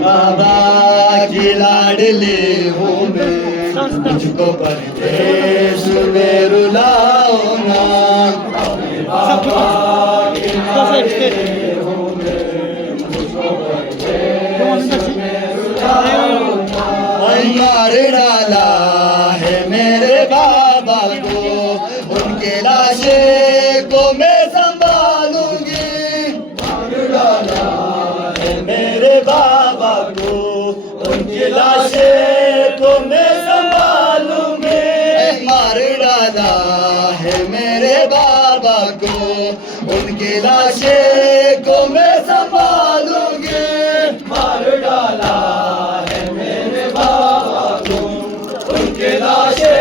बाबा की लाडली हूँ मैं मुझको परदेश में रुलाओ ना बाबा की लाडली हूँ मैं मुझको परदेश में रुलाओ ना मार डाला है मेरे बाबा को उनके लाशे को मैं संभालूंगी मार डाला है मेरे बाबा को उनकी लाशे को मैं संभालूंगी मार डाला है मेरे बाबा को उनकी लाशे को मैं संभालूंगी मार डाला है मेरे बाबा को उनकी लाशे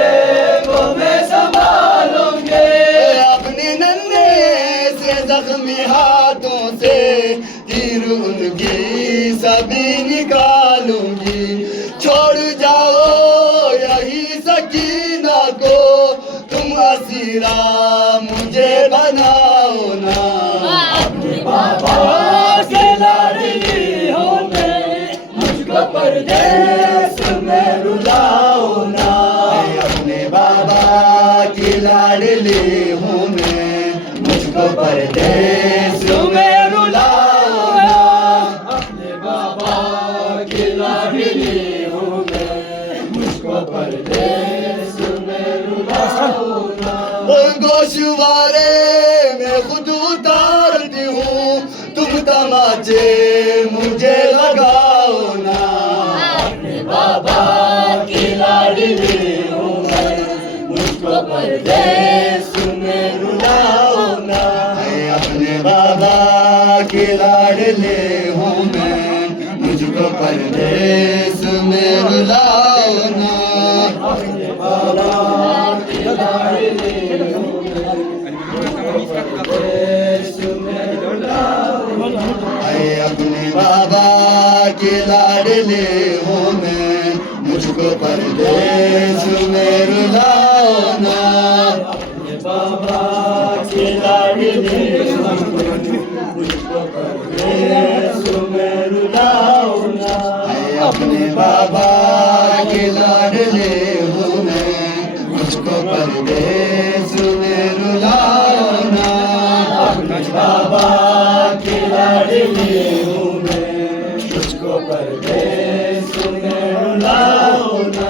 को मैं संभालूंगी अपने नन्हे से जख्मी हाथों से तीर उनकी सभी निकालूंगी छोड़ जाओ यही सकीना को तुम असीरा मुझे बनाओ ना अपने बाबा के लाडली हो मैं मुझको परदेश में रुलाओ ना अपने बाबा की लाडली हूँ मैं मुझको परदेश में गोशवारे में खुद उतारती हूँ तुम तमाचे मुझे लगाओ ना अपने बाबा की लाडली हूँ मैं मुझको परदेश में रुलाओ ना अपने बाबा की लाडली हूँ मैं मुझको परदेश में रुलाओ ना अपने बाबा की लाडली अपने बाबा की लाडली हूँ मैं मुझको परदेश में रुलाओ ना अपने बाबा की लाडली मुझको परदेश में रुलाओ ना अपने बाबा की लाडली हूँ मैं मुझको परदेश में रुलाओ ना अपने बाबा की लाडली हूँ मैं मुझको परदेश में रुलाओ ना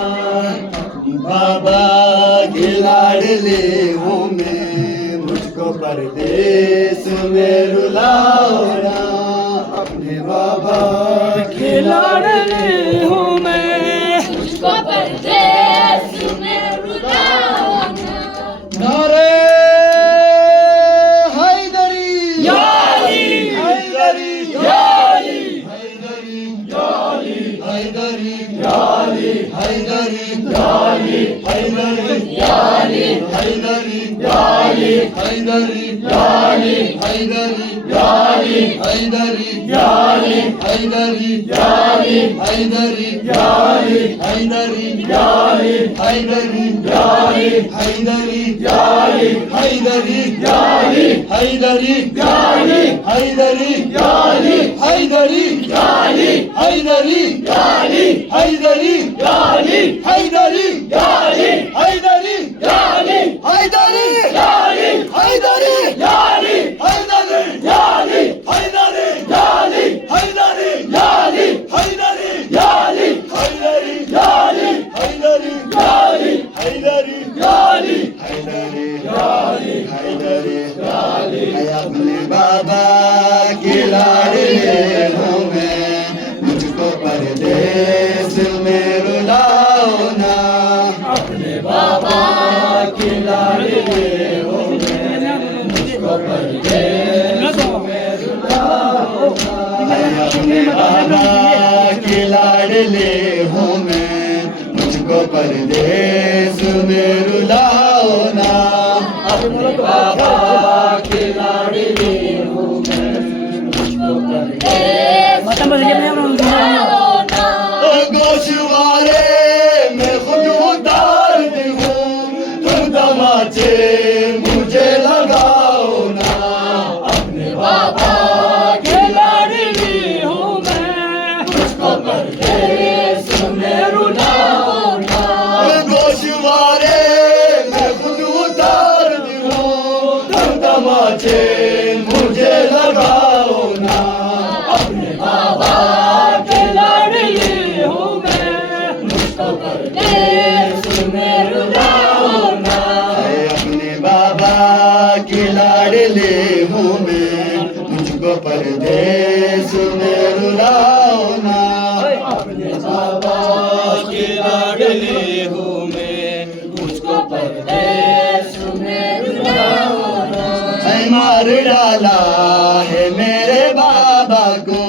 बाबा की लाडली हूँ मैं मुझको परदेश में रुलाओ ना अपने बाबा की लाडली हूँ मैं मुझको परदेश में रुलाओ ना नारे Hydari Haydari, Haydari, Haydari, Haydari, Haydari, Haydari, Haydari, Haydari, Haydari, Haydari, अपने बाबा के लाडले हूँ मैं, मुझको परदेस में रुलाओ ना। अपने बाबा के लाडले हूँ मैं, मुझको परदेस में रुलाओ ना। अपने बाबा के लाडले हूँ मैं, मुझको परदेस में रुलाओ ना। अपने बाबा के लाडले हूँ मैं, मुझको परदेस गोशवारे में खुद उतारती हूँ, तुम तमाचे मुझे लगाओ ना। अपने बाबा के लाडली हूँ मैं, मुझको परदेस में रुलाओ ना। गोशवारे में खुद उतारती हूँ, तुम तमाचे मुझे लगाओ ना। अपने बाबा के लाडली हूँ मैं, मुझको परदेस में रुलाओ ना। अपने बाबा के लाडले हूँ मैं, मुझको परदेस में रुलाओ ना। अपने बाबा के लाडले हूँ मैं, मुझको परदेस में रुलाओ ना। मार डाला है मेरे बाबा को,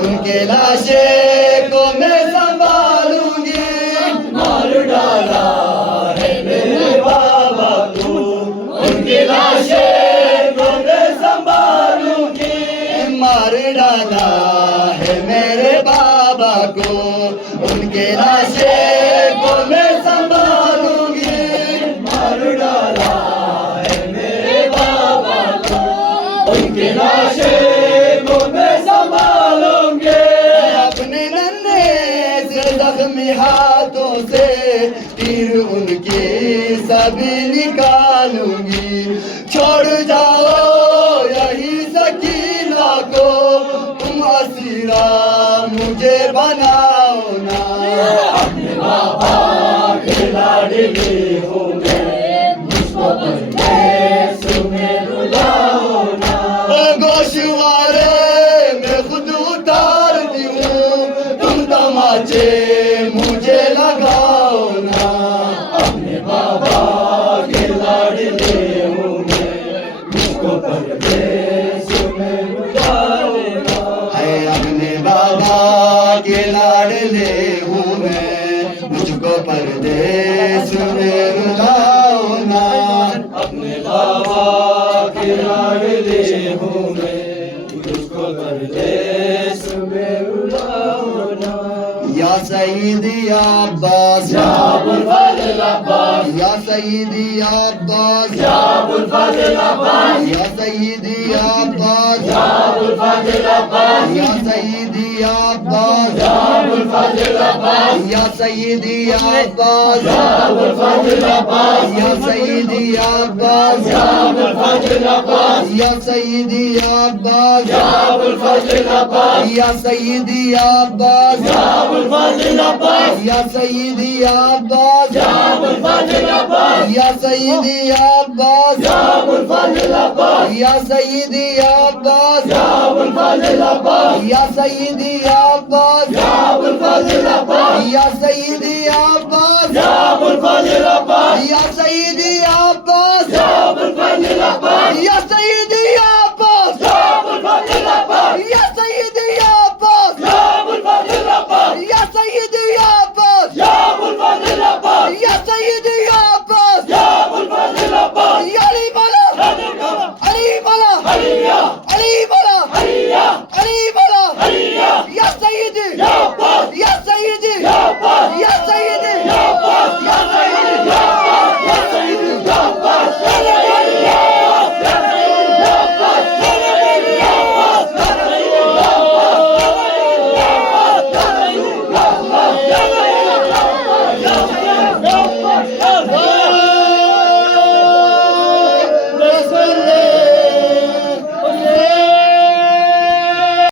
उनके लाशे को मैं संभालूंगी। मार डाला है मेरे बाबा को, उनके लाशे को मैं संभालूंगी। मार डाला है मेरे बाबा को, उनके लाशे को मैं संभालूंगी। मार डाला है मेरे बाबा को, उनके लाशे को मैं संभालूंगी। अपने नन्हे से जख्मी हाथों से तीर उनकी सभी निकालूंगी। छोड़ जाओ यही सकीना को, तुम असीरा मुझे बनाओ ना। अपने बाबा के लाडले हूँ मैं, मुझको परदेस में रुलाओ ना। गोशवारे में खुद उतारती हूँ, तुम तमाचे मुझे लगाओ ना। अपने बाबा के लाडले हूँ मैं, मुझको परदेस में रुलाओ ना। अपने बाबा के लाडले हूँ मैं, मुझको परदेस में रुलाओ ना। अपने बाबा के लाडले हूँ मैं, मुझको परदेस में रुलाओ ना। या सईदी अब्बास, या अबुल फजल अब्बास, या सईदी अब्बास, या अबुल फजल अब्बास, या सईदी अब्बास, या अबुल फजल अब्बास, या सईदी अब्बास, या अबुल फजल अब्बास, या सईदी अब्बास, या अबुल फजल अब्बास, या सईदी अब्बास, या अबुल फजल अब्बास, या सईदी अब्बास, या अबुल फजल अब्बास, या सईदी अब्बास, या अबुल फजल अब्बास, या सईदी अब्बास, या अबुल फजल अब्बास, या सईदी अब्बास, या अबुल फजल अब्बास, या सईदी अब्बास, या अबुल फजल अब्बास, या सईदी अब्बास, या अबुल फजल अब्बास, या सईदी अब्बास, या अबुल फजल अब्बास, या सईदी अब्बास, या अबुल फजल अब्बास, या